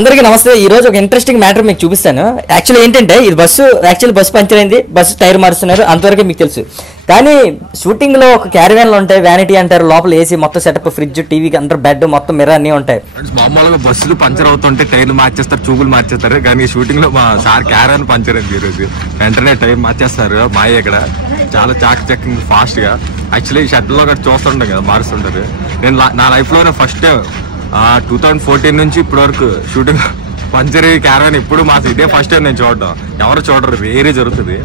అందరికీ నమస్తే. ఈ రోజు ఒక ఇంట్రెస్టింగ్ మ్యాటర్ మీకు చూపిస్తాను. యాక్చువల్లీ ఏంటంటే ఇది బస్సు పంచర్ అయింది, బస్సు టైర్ మారుస్తున్నారు, అంతవరకు మీకు తెలుసు. కానీ షూటింగ్ లో ఒక క్యారివాన్లు ఉంటాయి, వ్యానిటీ అంటారు, లోపల ఏసీ మొత్తం సెటప్, ఫ్రిడ్జ్, టీవీ, అందరూ బెడ్, మొత్తం మిర్రర్ అన్నీ ఉంటాయి. మామూలుగా బస్సులు పంచర్ అవుతుంటే టైర్లు మార్చేస్తారు, ట్యూబులు మార్చేస్తారు. కానీ షూటింగ్ లో మా సార్ క్యారవాన్ పంచర్ అయింది ఈరోజు. వెంటనే టైర్ మార్చేస్తారు. మాయ ఇక్కడ చాలా చాకచక్యంగా ఫాస్ట్ గా. యాక్చువల్లీ షెడ్ లో కూడా చూస్తుంటాం కదా, మారుస్తుంటారు. నేను నా లైఫ్ లోనే ఫస్ట్ 2014 నుంచి ఇప్పటి వరకు షూటింగ్ పంచర్ క్యారవాన్ ఇప్పుడు మాకు ఇదే ఫస్ట్ టైం నేను చూడడం. ఎవరు చూడరు, వేరే జరుగుతుంది.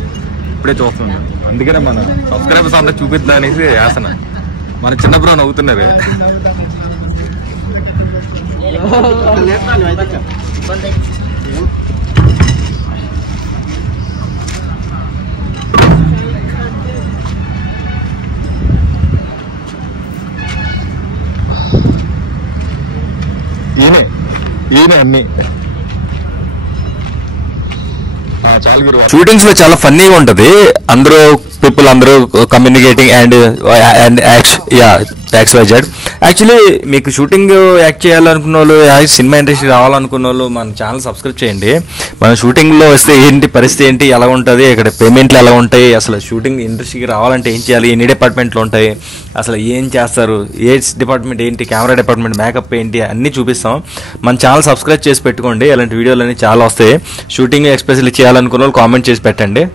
ఇప్పుడే చూస్తున్నాను. అందుకనే మన సబ్స్క్రైబర్స్ అందరూ చూపిద్దాం అనేసి వేసన. మన చిన్న బ్రో నవ్వుతున్నారు. ఈయన అన్ని షూటింగ్స్ లో చాలా ఫన్నీగా ఉంటది. అందరూ పీపుల్ అందరూ కమ్యూనికేటింగ్ అండ్ XYZ. యాక్చువల్లీ మీకు షూటింగ్ యాక్ట్ చేయాలనుకున్న వాళ్ళు, సినిమా ఇండస్ట్రీ రావాలనుకున్న వాళ్ళు మన ఛానల్ సబ్స్క్రైబ్ చేయండి. మన షూటింగ్లో వస్తే ఏంటి పరిస్థితి, ఏంటి ఎలా ఉంటుంది, ఇక్కడ పేమెంట్లు ఎలా ఉంటాయి, అసలు షూటింగ్ ఇండస్ట్రీకి రావాలంటే ఏం చేయాలి, ఎన్ని డిపార్ట్మెంట్లు ఉంటాయి, అసలు ఏం చేస్తారు, ఏ డిపార్ట్మెంట్ ఏంటి, కెమెరా డిపార్ట్మెంట్, మేకప్ ఏంటి, అన్నీ చూపిస్తాం. మన ఛానల్ సబ్స్క్రైబ్ చేసి పెట్టుకోండి. అలాంటి వీడియోలు అన్నీ చాలా వస్తాయి. షూటింగ్ ఎక్స్ప్రెస్లు చేయాలనుకున్న వాళ్ళు కామెంట్ చేసి పెట్టండి.